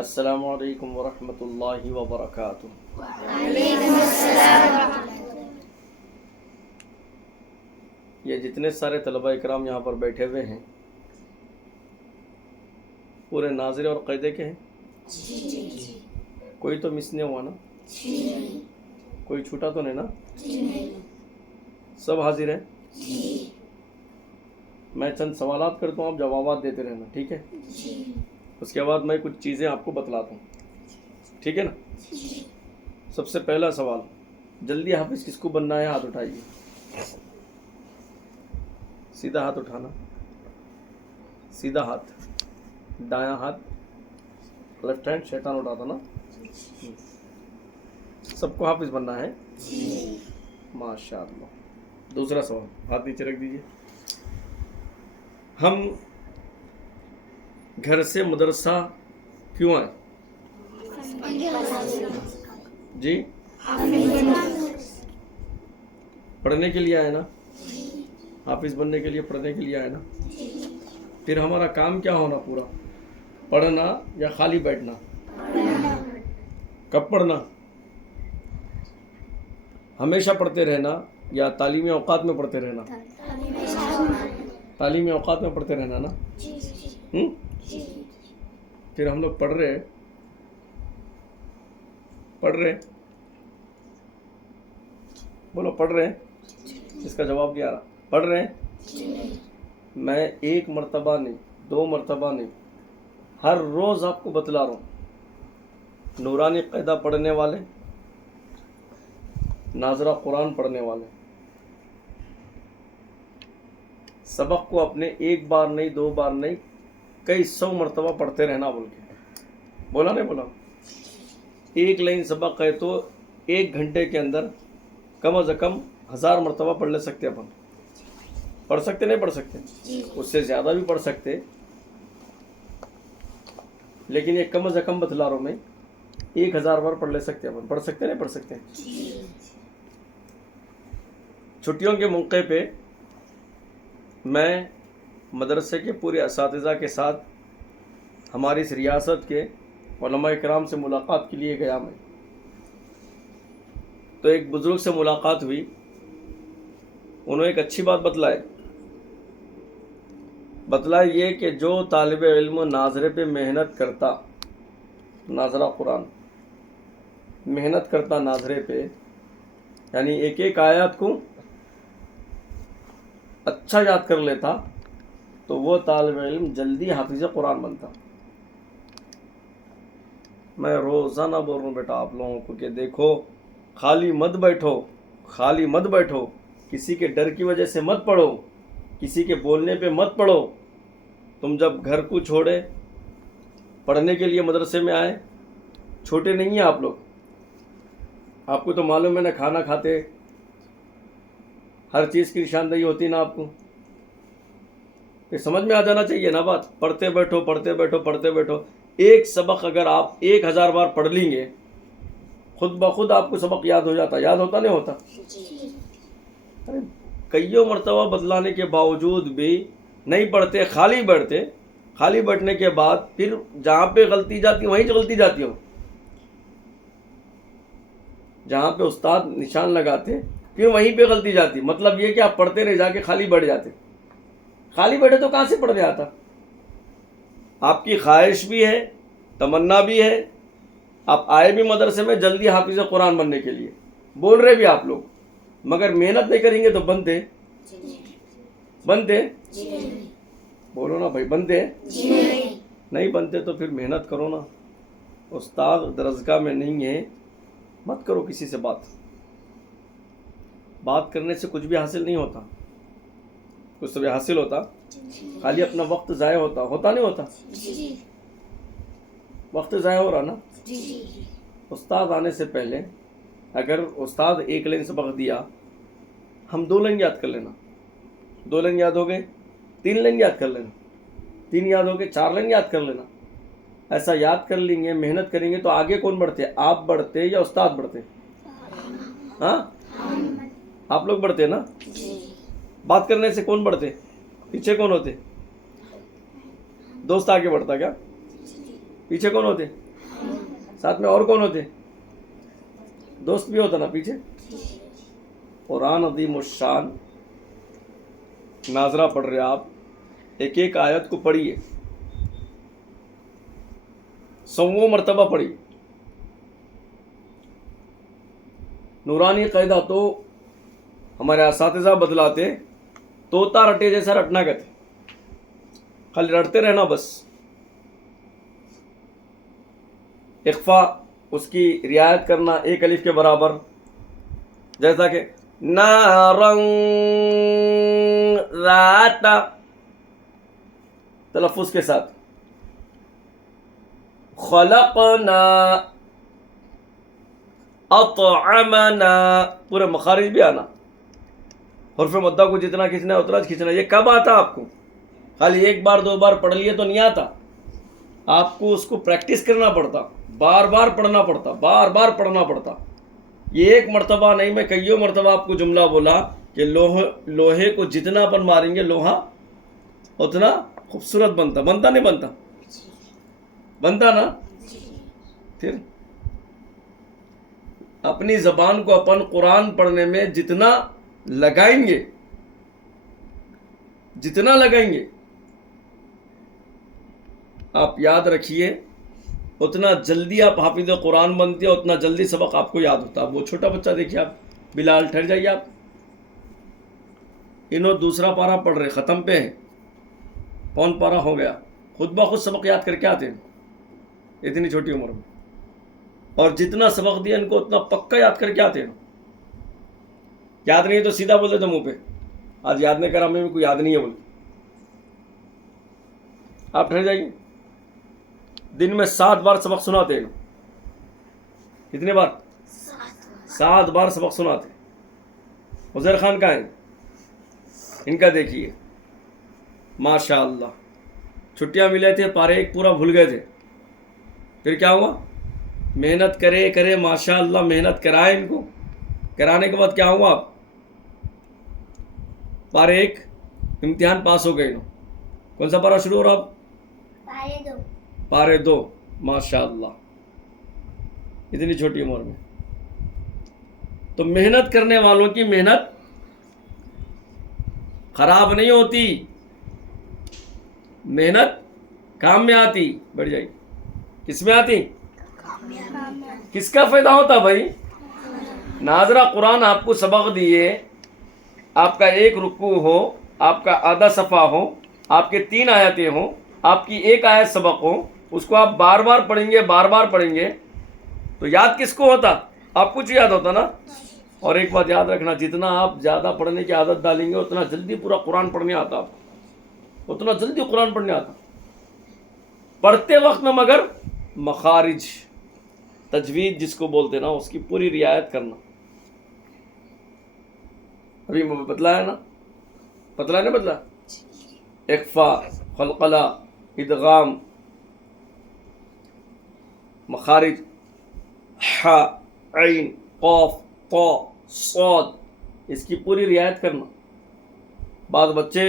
السلام علیکم ورحمۃ اللہ وبرکاتہ۔ وعلیکم السلام ورحمۃ اللہ۔ یہ جتنے سارے طلبہ اکرام یہاں پر بیٹھے ہوئے ہیں پورے ناظر اور قیدے کے ہیں؟ جی کوئی تو مس نہیں ہوا نا؟ جی کوئی چھوٹا تو نہیں نا؟ جی سب حاضر ہیں؟ جی میں چند سوالات کرتا ہوں، آپ جوابات دیتے رہنا، ٹھیک ہے؟ جی اس کے بعد میں کچھ چیزیں آپ کو بتلاتا ہوں، ٹھیک ہے نا؟ جی سب سے پہلا سوال، جلدی حافظ کس کو بننا ہے؟ ہاتھ اٹھائیے، سیدھا ہاتھ اٹھانا، سیدھا ہاتھ، دایاں ہاتھ، لیفٹ ہینڈ، شیطان اٹھاتا نا؟ سب کو حافظ بننا ہے؟ ماشاء اللہ۔ دوسرا سوال، ہاتھ نیچے رکھ دیجیے۔ ہم گھر سے مدرسہ کیوں آئے؟ جی پڑھنے کے لیے آئے نا؟ حافظ بننے کے لیے، پڑھنے کے لیے آئے نا؟ پھر ہمارا کام کیا ہونا پورا؟ پڑھنا یا خالی بیٹھنا؟ کب پڑھنا؟ ہمیشہ پڑھتے رہنا یا تعلیمی اوقات میں پڑھتے رہنا؟ تعلیمی اوقات میں پڑھتے رہنا نا؟ پھر ہم لوگ پڑھ رہے بولو پڑھ رہے ہیں؟ اس کا جواب کیا رہا؟ پڑھ رہے ہیں؟ میں ایک مرتبہ نہیں، دو مرتبہ نہیں، ہر روز آپ کو بتلا رہا ہوں، نورانی قاعدہ پڑھنے والے، ناظرہ قرآن پڑھنے والے، سبق کو اپنے ایک بار نہیں، دو بار نہیں، کئی 100 مرتبہ پڑھتے رہنا بول کے بولا نہیں بولا؟ ایک لائن سبق ہے تو 1 گھنٹے کے اندر کم از کم 1000 مرتبہ پڑھ لے سکتے، اپن پڑھ سکتے نہیں پڑھ سکتے؟ اس سے زیادہ بھی پڑھ سکتے، لیکن یہ کم از کم بتلا رہا ہوں میں، 1000 بار پڑھ لے سکتے، اپن پڑھ سکتے نہیں پڑھ سکتے؟ چھٹیوں کے موقع پہ میں مدرسے کے پورے اساتذہ کے ساتھ ہماری اس ریاست کے علماء کرام سے ملاقات کے لیے گیا میں، تو ایک بزرگ سے ملاقات ہوئی، انہوں نے ایک اچھی بات بتلائی یہ کہ جو طالب علم ناظرے پہ محنت کرتا، ناظرہ قرآن محنت کرتا ناظرے پہ، یعنی ایک ایک آیات کو اچھا یاد کر لیتا، تو وہ طالب علم جلدی حافظ قرآن بنتا۔ میں روزانہ بول رہا ہوں بیٹا آپ لوگوں کو کہ دیکھو، خالی مت بیٹھو، کسی کے ڈر کی وجہ سے مت پڑھو، کسی کے بولنے پہ مت پڑھو۔ تم جب گھر کو چھوڑے پڑھنے کے لیے مدرسے میں آئے، چھوٹے نہیں ہیں آپ لوگ، آپ کو تو معلوم ہے نا، کھانا کھاتے ہر چیز کی نشاندہی ہوتی نا آپ کو، پھر سمجھ میں آ جانا چاہیے نا بات، پڑھتے بیٹھو۔ ایک سبق اگر آپ 1000 بار پڑھ لیں گے، خود بخود آپ کو سبق یاد ہو جاتا، یاد ہوتا نہیں ہوتا؟ ارے کئیوں مرتبہ بتلانے کے باوجود بھی نہیں پڑھتے، خالی بیٹھنے کے بعد پھر جہاں پہ غلطی جاتی وہیں غلطی جاتی ہو، جہاں پہ استاد نشان لگاتے پھر وہیں پہ غلطی جاتی، مطلب یہ کہ آپ پڑھتے نہیں، جا کے خالی بیٹھ جاتے، خالی بیٹھے تو کہاں سے پڑھ میں آتا؟ آپ کی خواہش بھی ہے، تمنا بھی ہے، آپ آئے بھی مدرسے میں جلدی حافظ قرآن بننے کے لیے، بول رہے بھی آپ لوگ، مگر محنت نہیں کریں گے تو بنتے بولو نا بھائی، بنتے نہیں بنتے تو پھر محنت کرو نا۔ استاد درسگاہ میں نہیں ہے، مت کرو کسی سے بات کرنے سے کچھ بھی حاصل نہیں ہوتا، کچھ تو بھی حاصل ہوتا، خالی اپنا وقت ضائع ہوتا نہیں ہوتا؟ وقت ضائع ہو رہا نا۔ استاد آنے سے پہلے اگر استاد 1 لائن سبق دیا، ہم 2 لائن یاد کر لینا، 2 لائن یاد ہو گئے، 3 لائن یاد کر لینا، 3 یاد ہو گئے، 4 لائن یاد کر لینا، ایسا یاد کر لیں گے، محنت کریں گے تو آگے کون بڑھتے؟ آپ بڑھتے یا استاد بڑھتے؟ ہاں آپ لوگ بڑھتے نا۔ بات کرنے سے کون بڑھتے؟ پیچھے کون ہوتے؟ دوست آگے بڑھتا کیا؟ پیچھے کون ہوتے؟ ساتھ میں اور کون ہوتے؟ دوست بھی ہوتا نا پیچھے. قرآن عظیم الشان ناظرہ پڑھ رہے آپ، ایک ایک آیت کو پڑھیے، 100 مرتبہ پڑھیے. نورانی قاعدہ تو ہمارے اساتذہ بدلاتے، طوطا رٹے جیسا رٹنا کہتے، خالی رٹتے رہنا بس. اخفا اس کی رعایت کرنا 1 الف کے برابر، جیسا کہ نارن ذات، تلفظ کے ساتھ. خلقنا، اطعمنا، پورے مخارج بھی آنا. حرف مدہ کو جتنا کھینچنا ہے اتنا کھینچنا. یہ کب آتا آپ کو؟ خالی 1 بار 2 بار پڑھ لیے تو نہیں آتا، آپ کو اس کو پریکٹس کرنا پڑتا، بار بار پڑھنا پڑتا، بار بار پڑھنا پڑتا. یہ 1 مرتبہ نہیں، میں کئیوں مرتبہ آپ کو جملہ بولا کہ لوہے کو جتنا اپن ماریں گے لوہا اتنا خوبصورت بنتا. بنتا نہیں بنتا؟ بنتا نا. پھر اپنی زبان کو اپن قرآن پڑھنے میں جتنا لگائیں گے، جتنا لگائیں گے، آپ یاد رکھیے اتنا جلدی آپ حافظ قرآن بنتے ہیں، اتنا جلدی سبق آپ کو یاد ہوتا. وہ چھوٹا بچہ دیکھیے آپ، بلال ٹھہر جائیے آپ، انہوں دوسرا پارہ پڑھ رہے، ختم پہ ہیں، پون پارہ ہو گیا، خود بخود سبق یاد کر کے آتے ہیں اتنی چھوٹی عمر میں. اور جتنا سبق دیا ان کو اتنا پکا یاد کر کے آتے ہیں. یاد نہیں ہے تو سیدھا بول دیتے منہ پہ، آج یاد نہیں کرا، ہمیں کوئی یاد نہیں ہے بول. آپ ٹھہر جائیے. دن میں 7 بار سبق سناتے ہیں. کتنے بار؟ 7 بار سبق سناتے. عزیر خان کا ہے، ان کا دیکھیے ماشاء اللہ. چھٹیاں ملے تھے، پارے 1 پورا بھول گئے تھے. پھر کیا ہوا؟ محنت کرے ماشاء اللہ، محنت کرائے ان کو. کرانے کے بعد کیا ہوا؟ آپ پارے 1 امتحان پاس ہو گئے. انہوں کون سا پارہ شروع ہو رہا؟ آپ پارے 2. ماشاء اللہ، اتنی چھوٹی عمر میں. تو محنت کرنے والوں کی محنت خراب نہیں ہوتی، محنت کام میں آتی. بڑھ جائے، کس میں آتی؟ کس کا فائدہ ہوتا بھائی؟ ناظرہ قرآن آپ کو سبق دیے، آپ کا 1 رکوع ہو، آپ کا آدھا صفحہ ہو، آپ کے 3 آیتیں ہوں، آپ کی 1 آیت سبق ہو، اس کو آپ بار بار پڑھیں گے، بار بار پڑھیں گے تو یاد کس کو ہوتا؟ آپ کچھ یاد ہوتا نا. اور ایک بات یاد رکھنا، جتنا آپ زیادہ پڑھنے کی عادت ڈالیں گے اتنا جلدی پورا قرآن پڑھنے آتا. آپ کو اتنا جلدی قرآن پڑھنے آتا. پڑھتے وقت میں مگر مخارج، تجوید جس کو بولتے نا، اس کی پوری رعایت کرنا. ابھی بتلایا نا، بتلایا نا، بتلا. اخفا، قلقلہ، ادغام، مخارج، ح، عین، قاف، طا، صاد، اس کی پوری رعایت کرنا. بعض بچے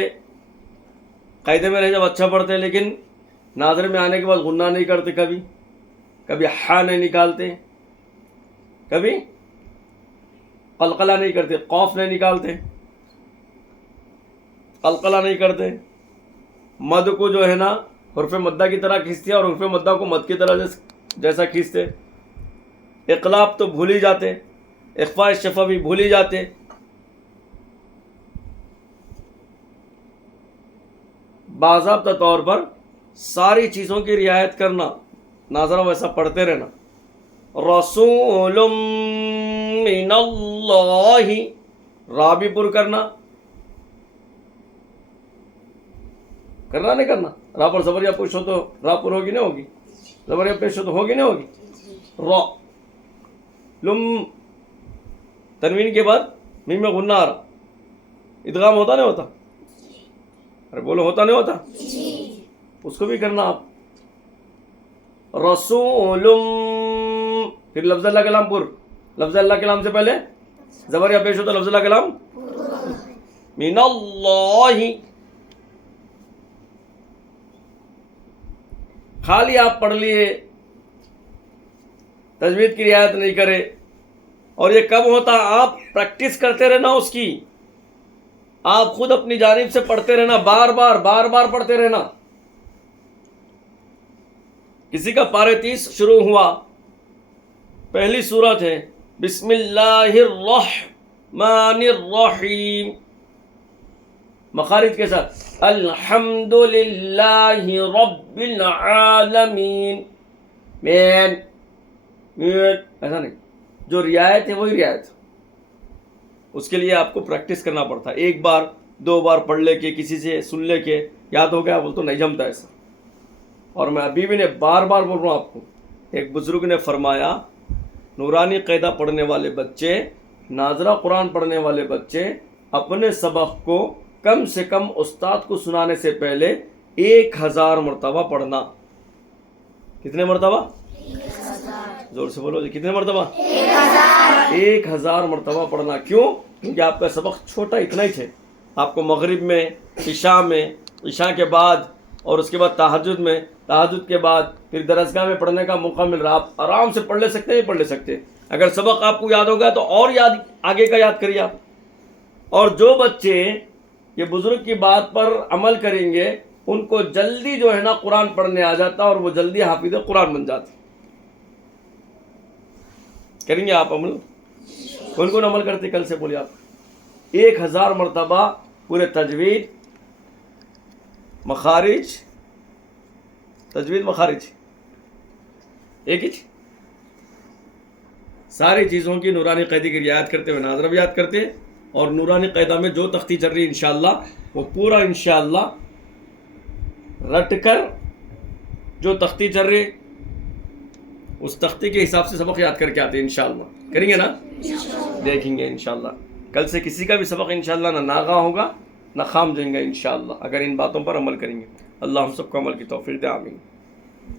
قاعدے میں رہ جب اچھا پڑھتے ہیں لیکن ناظر میں آنے کے بعد غنہ نہیں کرتے، کبھی ح نہیں نکالتے، کبھی قلقلہ نہیں کرتے، قاف نہیں نکالتے، قلقلہ نہیں کرتے. مد کو جو ہے نا حرف مدہ کی طرح کھینچتے اور حرف مدہ کو مد کی طرح جیسا کھینچتے. اقلاب تو بھول ہی جاتے، اخفاء شفا بھی بھول ہی جاتے. باضابطہ طور پر ساری چیزوں کی رعایت کرنا، ناظرہ ویسا پڑھتے رہنا. رسول من اللہ، را بھی پر کرنا نہیں کرنا. را پر زبر یا پیش ہو تو را پر ہوگی نہیں ہوگی، زبر یا پیش ہو تو ہوگی نہیں ہوگی. را لم، تنوین کے بعد میم میں غنہ آ رہا، ادغام ہوتا نہیں ہوتا؟ ارے بولو، ہوتا نہیں ہوتا؟ اس کو بھی کرنا آپ. رسول، پھر لفظ اللہ کلام پر، لفظ اللہ کلام سے پہلے زبر یا پیش ہو تو لفظ اللہ کلام من اللہ. خالی آپ پڑھ لیے تجوید کی رعایت نہیں کرے. اور یہ کب ہوتا؟ آپ پریکٹس کرتے رہنا اس کی، آپ خود اپنی جانب سے پڑھتے رہنا، بار بار پڑھتے رہنا. کسی کا پارے 30 شروع ہوا، پہلی سورت ہے بسم اللہ الرحمن الرحیم، مخارج کے ساتھ الحمد للہ رب العالمین، مین ایسا نہیں، جو رعایت ہے وہی رعایت. اس کے لیے آپ کو پریکٹس کرنا پڑتا ہے. ایک بار 2 بار پڑھ لے کے، کسی سے سن لے کے یاد ہو گیا بول تو نہیں جمتا ایسا. اور میں ابھی بھی بار بول رہا ہوں آپ کو، ایک بزرگ نے فرمایا نورانی قاعدہ پڑھنے والے بچے، ناظرہ قرآن پڑھنے والے بچے اپنے سبق کو کم سے کم استاد کو سنانے سے پہلے 1000 مرتبہ پڑھنا. کتنے مرتبہ؟ زور سے بولو جی، کتنے مرتبہ؟ 1000 مرتبہ پڑھنا. کیوں؟ کیونکہ آپ کا سبق چھوٹا اتنا ہی تھے. آپ کو مغرب میں، عشاء کے بعد، اور اس کے بعد تہجد کے بعد پھر درسگاہ میں پڑھنے کا موقع مل رہا. آپ آرام سے پڑھ لے سکتے ہیں، پڑھ لے سکتے. اگر سبق آپ کو یاد ہوگا تو اور آگے کا یاد کریے آپ. اور جو بچے یہ بزرگ کی بات پر عمل کریں گے ان کو جلدی جو ہے نا قرآن پڑھنے آ جاتا اور وہ جلدی حافظ قرآن بن جاتے. کریں گے آپ عمل؟ کون عمل کرتے کل سے بولیے آپ؟ 1000 مرتبہ پورے تجوید، مخارج، ایک ہی ساری چیزوں کی نورانی قاعدے کی رعایت کرتے ہوئے ناظرہ بھی یاد کرتے. اور نورانی قاعدہ میں جو تختی چل رہی ہے انشاءاللہ وہ پورا انشاءاللہ رٹ کر، جو تختی چل رہی اس تختی کے حساب سے سبق یاد کر کے آتے ہیں انشاءاللہ. کریں گے نا؟ دیکھیں گے انشاءاللہ. کل سے کسی کا بھی سبق انشاءاللہ نہ ناغا ہوگا نہ خام جائیں گا انشاءاللہ، اگر ان باتوں پر عمل کریں گے. اللہ ہم سب کو عمل کی توفیق دے، آمین.